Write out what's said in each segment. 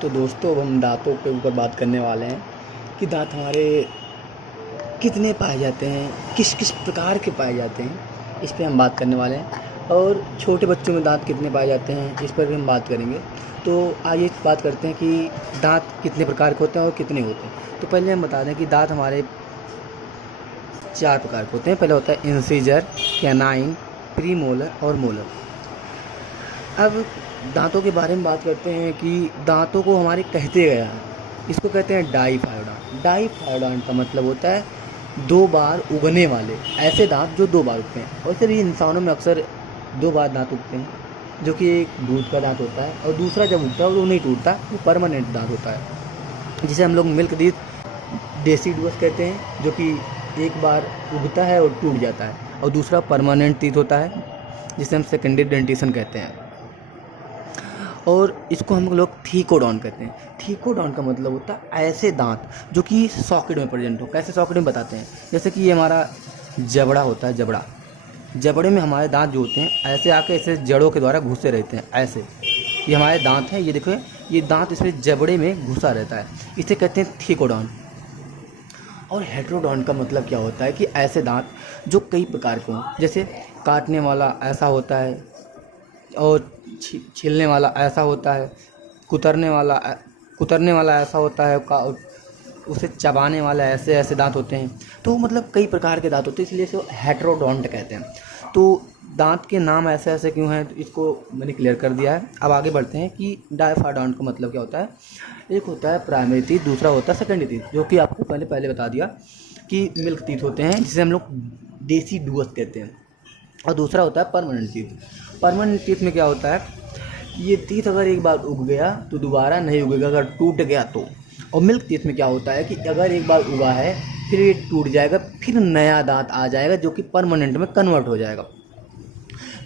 तो दोस्तों, अब हम दाँतों के ऊपर बात करने वाले हैं कि दाँत हमारे कितने पाए जाते हैं, किस किस प्रकार के पाए जाते हैं, इस पे हम बात करने वाले हैं। और छोटे बच्चों में दाँत कितने पाए जाते हैं, इस पर भी हम बात करेंगे। तो आइए बात करते हैं कि दाँत कितने प्रकार के होते हैं और कितने होते हैं। तो पहले हम बता दें कि दाँत हमारे 4 प्रकार के होते हैं। पहले होता है इंसीजर, कैनाइन, प्रीमोलर और मोलर। अब दाँतों के बारे में बात करते हैं कि दाँतों को हमारे कहते गया है, इसको कहते हैं डाइफायोडॉन्ट। डाइफायोडॉन्ट का मतलब होता है 2 बार उगने वाले, ऐसे दांत जो 2 बार उगते हैं। और फिर इंसानों में अक्सर 2 बार दांत उगते हैं, जो कि एक दूध का दांत होता है और दूसरा जब उगता है वो नहीं टूटता, वो परमानेंट दांत होता है, जिसे हम लोग मिल्क टीथ डेसिडुअस कहते हैं, जो कि एक बार उगता है और टूट जाता है। और दूसरा परमानेंट टीथ होता है, जिसे हम सेकेंडरी डेंटिशन कहते हैं। और इसको हम लोग थीकोडॉन कहते हैं। थीकोडॉन का मतलब होता है ऐसे दांत जो कि सॉकेट में प्रेजेंट हो। कैसे सॉकेट में बताते हैं, जैसे कि ये हमारा जबड़ा होता है, जबड़े में हमारे दांत जो होते हैं ऐसे आके ऐसे जड़ों के द्वारा घुसे रहते हैं। ऐसे ये हमारे दांत हैं, ये देखो, ये दांत इसमें जबड़े में घुसा रहता है, इसे कहते हैं थीकोडॉन। और हेटेरोडॉन का मतलब क्या होता है कि ऐसे दांत जो कई प्रकार के हों, जैसे काटने वाला ऐसा होता है, और छीलने वाला ऐसा होता है, कुतरने वाला ऐसा होता है, उसे चबाने वाला ऐसे ऐसे दांत होते हैं। तो मतलब कई प्रकार के दांत होते हैं, इसलिए इसे हेटेरोडॉन्ट कहते हैं। तो दांत के नाम ऐसे ऐसे क्यों हैं, तो इसको मैंने क्लियर कर दिया है। अब आगे बढ़ते हैं कि डाइफायोडॉन्ट का मतलब क्या होता है। एक होता है प्राइमरी टीथ, दूसरा होता है सेकेंडरी टीथ, जो कि आपको पहले बता दिया कि मिल्क टीथ होते हैं, जिसे हम लोग डेसिडुअस कहते हैं। और दूसरा होता है परमानेंट टीथ। परमानेंट टीथ में क्या होता है, ये टीथ अगर एक बार उग गया तो दोबारा नहीं उगेगा, अगर टूट गया तो। और मिल्क टीथ में क्या होता है कि अगर एक बार उगा है फिर ये टूट जाएगा, फिर नया दांत आ जाएगा जो कि परमानेंट में कन्वर्ट हो जाएगा।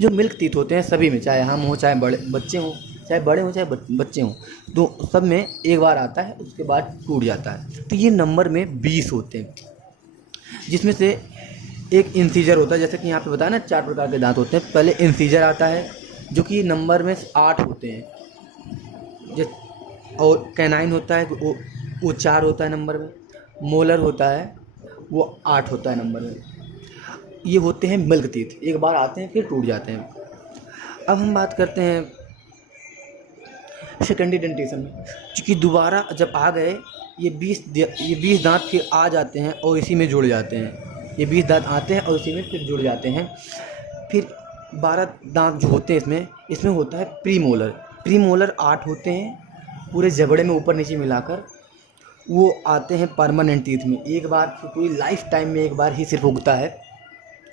जो मिल्क टीथ होते हैं सभी में, चाहे हम हो, चाहे बच्चे हों, चाहे बड़े हों, चाहे बच्चे हों, तो सब में एक बार आता है, उसके बाद टूट जाता है। तो ये नंबर में 20 होते हैं, जिसमें से एक इंसीजर होता है, जैसे कि यहाँ पे बताया ना 4 प्रकार के दांत होते हैं। पहले इंसीजर आता है जो कि नंबर में 8 होते हैं, और कैनाइन होता है वो 4 होता है नंबर में। मोलर होता है वो 8 होता है नंबर में। ये होते हैं मिल्क टीथ, एक बार आते हैं फिर टूट जाते हैं। अब हम बात करते हैं सेकेंडरी डेंटिशन में, क्योंकि दोबारा जब आ गए ये 20 दांत फिर आ जाते हैं और इसी में जुड़ जाते हैं। ये 20 दांत आते हैं और इसी में फिर जुड़ जाते हैं। फिर 12 दांत जो होते हैं इसमें होता है प्रीमोलर 8 होते हैं, पूरे जबड़े में ऊपर नीचे मिलाकर। वो आते हैं परमानेंट टीथ में, एक बार पूरी लाइफ टाइम में एक बार ही सिर्फ उगता है।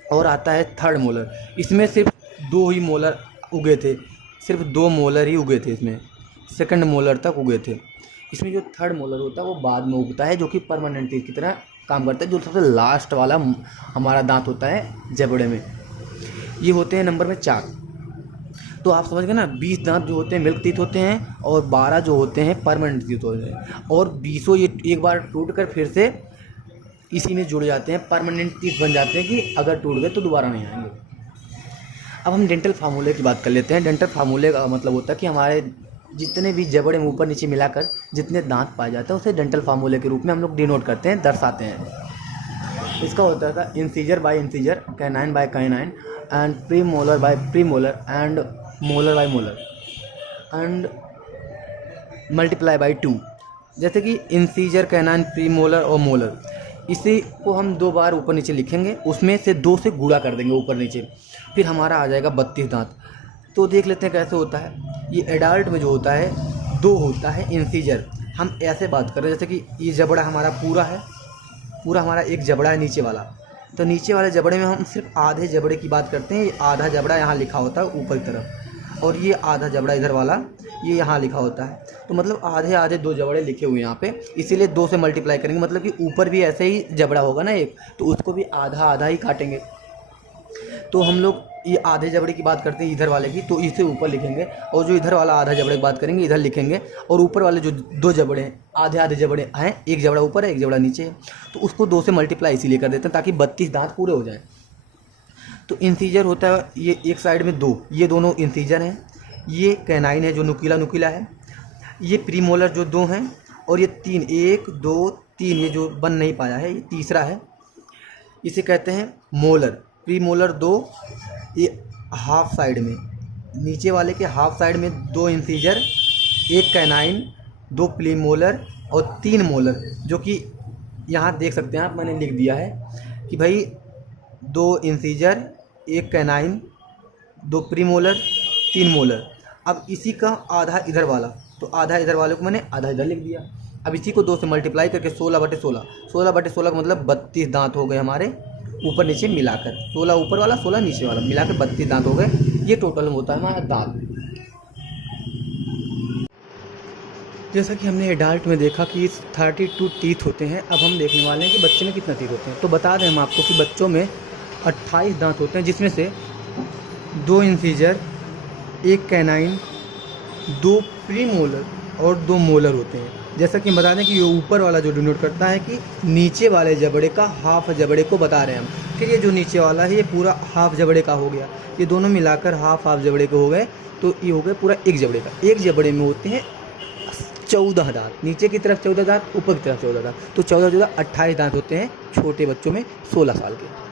और आता है थर्ड मोलर, इसमें सिर्फ 2 ही मोलर उगे थे, सिर्फ 2 मोलर ही उगे थे, इसमें सेकंड मोलर तक उगे थे। इसमें जो थर्ड मोलर होता है वो बाद में उगता है, जो कि परमानेंट टीथ की तरह काम करता है, जो सबसे लास्ट वाला हमारा दांत होता है जबड़े में। ये होते हैं नंबर में 4। तो आप समझ गए ना, 20 दांत जो होते हैं मिल्क टीथ होते हैं, और 12 जो होते हैं परमानेंट टीथ होते हैं, और 20 ये एक बार टूट कर फिर से इसी में जुड़ जाते हैं, परमानेंट टीथ बन जाते हैं कि अगर टूट गए तो दोबारा नहीं आएंगे। अब हम डेंटल फार्मूले की बात कर लेते हैं। डेंटल फार्मूले का मतलब होता है कि हमारे जितने भी जबड़े में ऊपर नीचे मिलाकर जितने दांत पाए जाते हैं उसे डेंटल फार्मूले के रूप में हम लोग डिनोट करते हैं, दर्शाते हैं। इसका होता था incisor by incisor, canine by canine, and premolar by premolar, and molar by molar, and multiply by 2। जैसे कि इंसीजर, कैनाइन, प्रीमोलर और मोलर, इसे को हम 2 बार ऊपर नीचे लिखेंगे, उसमें से 2 से गुणा कर देंगे ऊपर नीचे, फिर हमारा आ जाएगा 32 दांत। तो देख लेते हैं कैसे होता है। ये एडल्ट में जो होता है 2 होता है इंसीजर। हम ऐसे बात कर रहे हैं जैसे कि ये जबड़ा हमारा पूरा हमारा एक जबड़ा है नीचे वाला, तो नीचे वाले जबड़े में हम सिर्फ आधे जबड़े की बात करते हैं। ये आधा जबड़ा यहाँ लिखा होता है ऊपर की तरफ, और ये आधा जबड़ा इधर वाला ये यहाँ लिखा होता है। तो मतलब आधे आधे 2 जबड़े लिखे हुए हैं यहाँ पे, इसीलिए 2 से मल्टीप्लाई करेंगे, मतलब कि ऊपर भी ऐसे ही जबड़ा होगा ना एक, तो उसको भी आधा आधा ही काटेंगे। तो हम लोग ये आधे जबड़े की बात करते हैं इधर वाले की, तो इसे ऊपर लिखेंगे, और जो इधर वाला आधा जबड़े की बात करेंगे इधर लिखेंगे, और ऊपर वाले जो 2 जबड़े हैं आधे आधे जबड़े हैं, एक जबड़ा ऊपर है एक जबड़ा नीचे है, तो उसको 2 से मल्टीप्लाई इसीलिए कर देते हैं ताकि 32 दांत पूरे हो जाएं। तो इंसीजर होता है ये एक साइड में 2, ये दोनों इंसीजर हैं। ये कैनाइन है जो नुकीला है, ये प्रीमोलर जो 2 हैं और ये 3, 1 2 3, ये जो बन नहीं पाया है ये तीसरा है, इसे कहते हैं मोलर। प्रीमोलर 2 ये हाफ साइड में, नीचे वाले के हाफ साइड में 2 इंसीजर, 1 कैनाइन, 2 प्रीमोलर और 3 मोलर, जो कि यहाँ देख सकते हैं आप, मैंने लिख दिया है कि भाई 2 इंसीजर, 1 कैनाइन, 2 प्रीमोलर, 3 मोलर। अब इसी का आधा इधर वाला, तो आधा इधर वाले को मैंने आधा इधर लिख दिया। अब इसी को 2 से मल्टीप्लाई करके 16/16, 16/16 का मतलब 32 दांत हो गए हमारे ऊपर नीचे मिलाकर, 16 ऊपर वाला 16 नीचे वाला मिलाकर 32 दांत हो गए। ये टोटल होता है हमारा दांत। जैसा कि हमने एडल्ट में देखा कि 32 टीथ होते हैं, अब हम देखने वाले हैं कि बच्चे में कितना टीथ होते हैं। तो बता दें हम आपको कि बच्चों में 28 दांत होते हैं, जिसमें से 2 इंसीजर, 1 कैनाइन, 2 प्रीमोलर और 2 मोलर होते हैं। जैसा कि हम बता दें कि ये ऊपर वाला जो डिनोट करता है कि नीचे वाले जबड़े का हाफ जबड़े को बता रहे हैं हम। फिर ये जो नीचे वाला है ये पूरा हाफ जबड़े का हो गया, ये दोनों मिलाकर हाफ जबड़े के हो गए, तो ये हो गए पूरा एक जबड़े का। एक जबड़े में होते हैं 14 दांत, नीचे की तरफ 14 दांत, ऊपर की तरफ 14 दांत, तो 14 28 दांत होते हैं छोटे बच्चों में 16 साल के।